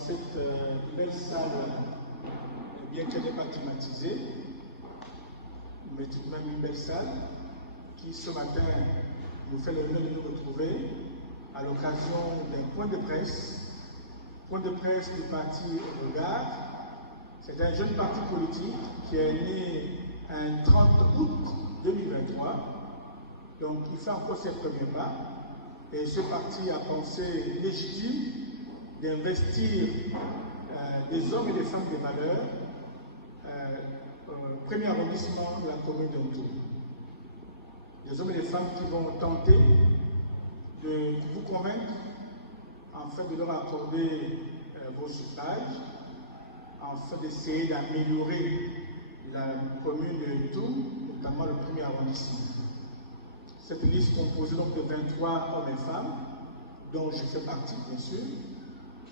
cette belle salle, bien qu'elle n'est pas climatisée, mais tout de même une belle salle qui ce matin nous fait l'honneur de nous retrouver à l'occasion d'un point de presse du parti Regard. C'est un jeune parti politique qui est né un 30 août 2023, donc il fait encore ses premiers pas, et ce parti a pensé légitime d'investir des hommes et des femmes de valeur au premier arrondissement de la commune d'Ontoum. Des hommes et des femmes qui vont tenter de vous convaincre afin de leur accorder vos suffrages, afin d'essayer d'améliorer la commune de Ntoum, notamment le premier arrondissement. Cette liste composée donc de 23 hommes et femmes, dont je fais partie bien sûr,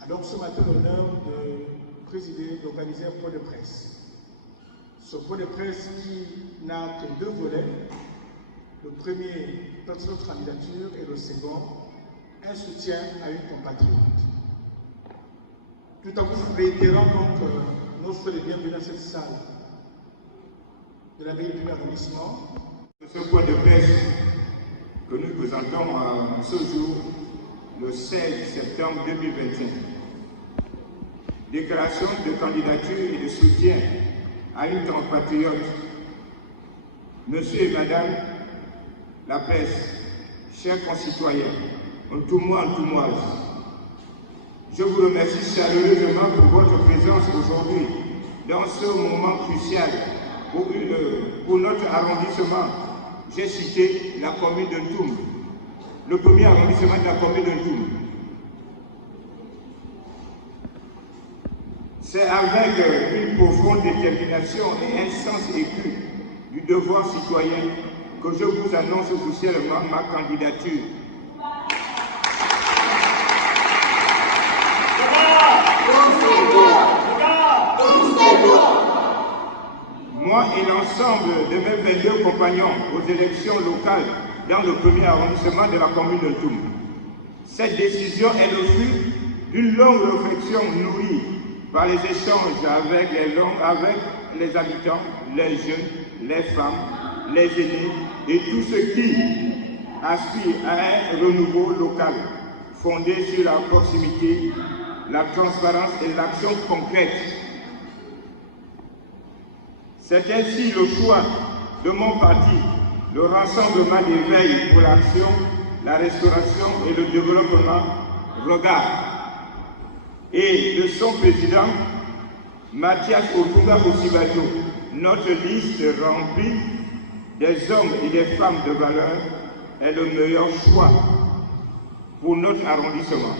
a donc ce matin l'honneur de présider, d'organiser un point de presse. Ce point de presse qui n'a que deux volets. Le premier, notre candidature, et le second, un soutien à une compatriote. Tout en vous réitérant donc nos souhaits de bienvenue à cette salle de la mairie du premier arrondissement. Ce point de presse que nous présentons ce jour, le 16 septembre 2021. Déclaration de candidature et de soutien à une compatriote. Monsieur et Madame la presse, chers concitoyens, Ntoumois, Ntoumoises, je vous remercie chaleureusement pour votre présence aujourd'hui dans ce moment crucial pour notre arrondissement. J'ai cité la commune de Ntoum, le premier arrondissement de la commune de Ntoum. C'est avec une profonde détermination et un sens aigu du devoir citoyen que je vous annonce officiellement ma candidature. Moi et l'ensemble de mes 22 compagnons aux élections locales dans le premier arrondissement de la commune de Ntoum. Cette décision est le fruit d'une longue réflexion nourrie par les échanges avec les habitants, les jeunes, les femmes, les aînés et tous ceux qui aspirent à un renouveau local fondé sur la proximité, la transparence et l'action concrète. C'est ainsi le choix de mon parti, le Rassemblement des veilles pour l'action, la restauration et le développement Regard, et de son président, Mathias Otunga Osibajo. Notre liste remplie des hommes et des femmes de valeur est le meilleur choix pour notre arrondissement.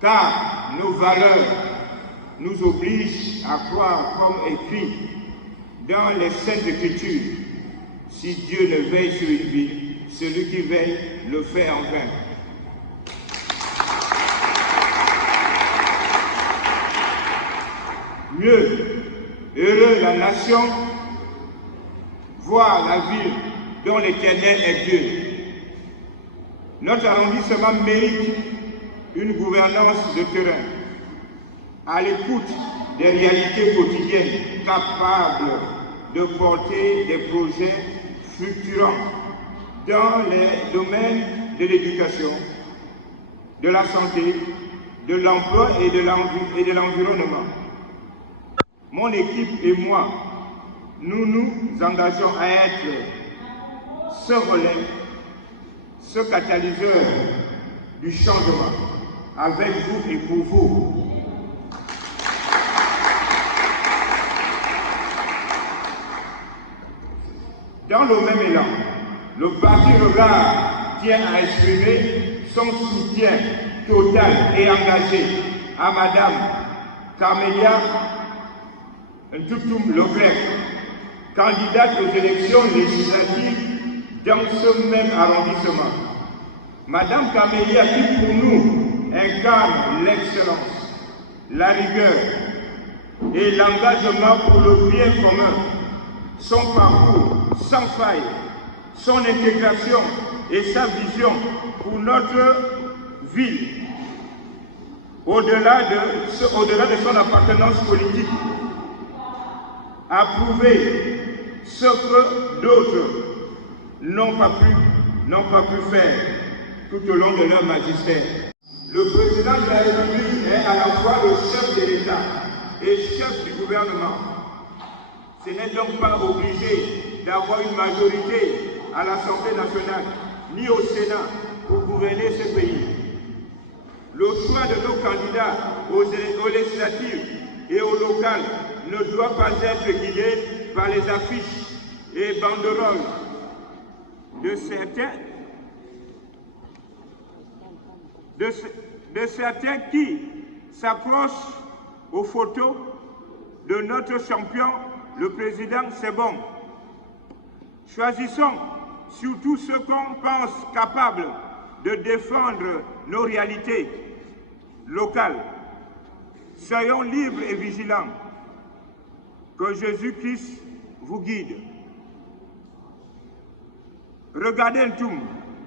Car nos valeurs nous obligent à croire, comme écrit dans les Saintes Écritures, si Dieu ne veille sur une vie, celui qui veille le fait en vain. Mieux, heureux la nation, voir la ville dont l'Éternel est Dieu. Notre arrondissement mérite une gouvernance de terrain, à l'écoute des réalités quotidiennes, capable de porter des projets structurants dans les domaines de l'éducation, de la santé, de l'emploi et de l'environnement. Mon équipe et moi, nous nous engageons à être ce relais, ce catalyseur du changement, avec vous et pour vous. Dans le même élan, le parti Regard tient à exprimer son soutien total et engagé à Madame Camélia Ntoutoum Leclerc, candidate aux élections législatives dans ce même arrondissement. Madame Camélia qui pour nous incarne l'excellence, la rigueur et l'engagement pour le bien commun. Son parcours sans faille, son intégration et sa vision pour notre ville au-delà de son appartenance politique, a prouvé ce que d'autres n'ont pas pu faire tout au long de leur magistère. Le président de la République est à la fois le chef de l'État et chef du gouvernement. Ce n'est donc pas obligé d'avoir une majorité à l'Assemblée nationale ni au Sénat pour gouverner ce pays. Le choix de nos candidats aux législatives et aux locales ne doit pas être guidé par les affiches et banderoles de certains qui s'accrochent aux photos de notre champion, le président Sebon. Choisissons surtout ceux qu'on pense capables de défendre nos réalités locales. Soyons libres et vigilants. Que Jésus-Christ vous guide. Regardez Ntoum,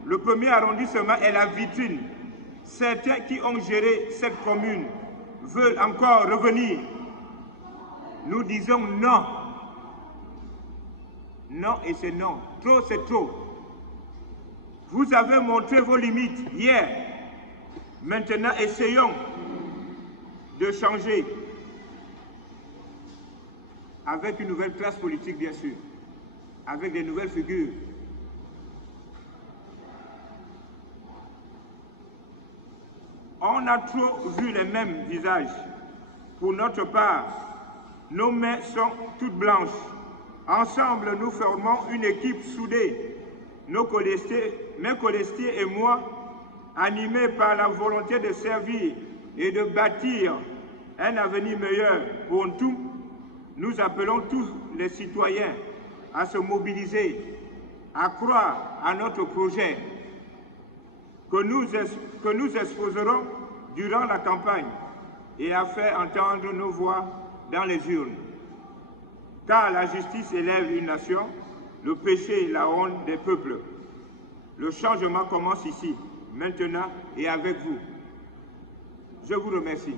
le premier arrondissement est la vitrine. Certains qui ont géré cette commune veulent encore revenir. Nous disons non. Non et c'est non. Trop c'est trop. Vous avez montré vos limites hier. Maintenant, essayons de changer. Avec une nouvelle classe politique, bien sûr. Avec des nouvelles figures. On a trop vu les mêmes visages. Pour notre part, nos mains sont toutes blanches. Ensemble, nous formons une équipe soudée. Mes colistiers et moi, animés par la volonté de servir et de bâtir un avenir meilleur pour tous, nous appelons tous les citoyens à se mobiliser, à croire à notre projet que nous exposerons durant la campagne et à faire entendre nos voix dans les urnes. Car la justice élève une nation, le péché la honte des peuples. Le changement commence ici, maintenant et avec vous. Je vous remercie.